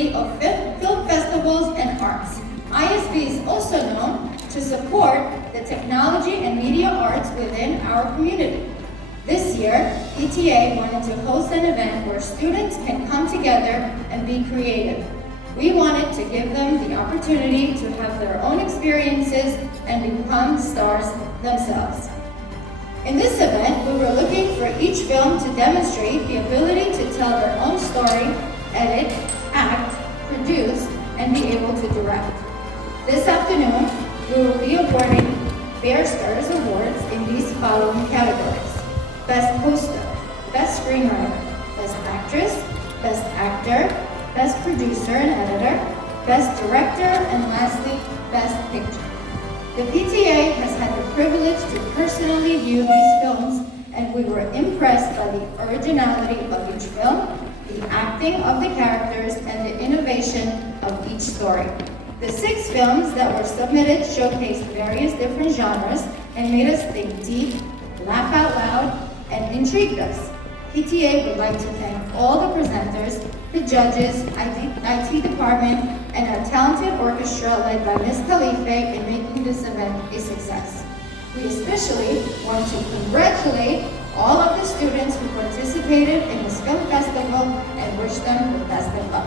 community of film festivals and arts. ISB is also known to support the technology and media arts within our community. This year, PTA wanted to host an event where students can come together and be creative. We wanted to give them the opportunity to have their own experiences and become stars themselves. In this event, we were looking for each film to demonstrate the ability to tell their own story, edit, act, produce, and be able to direct. This afternoon, we will be awarding Bearscars Awards in these following categories: Best Poster, Best Screenwriter, Best Actress, Best Actor, Best Producer and Editor, Best Director, and lastly, Best Picture. The PTA has had the privilege to personally view these films, and we were impressed by the originality of each film, the acting of the characters, and the innovation of each story. The 6 films that were submitted showcased various different genres and made us think deep, laugh out loud, and intrigued us. PTA would like to thank all the presenters, the judges, IT department, and our talented orchestra led by Ms. Khalife in making this event a success. We especially want to congratulate all of the students who participated in this film festival and wish them the best of luck.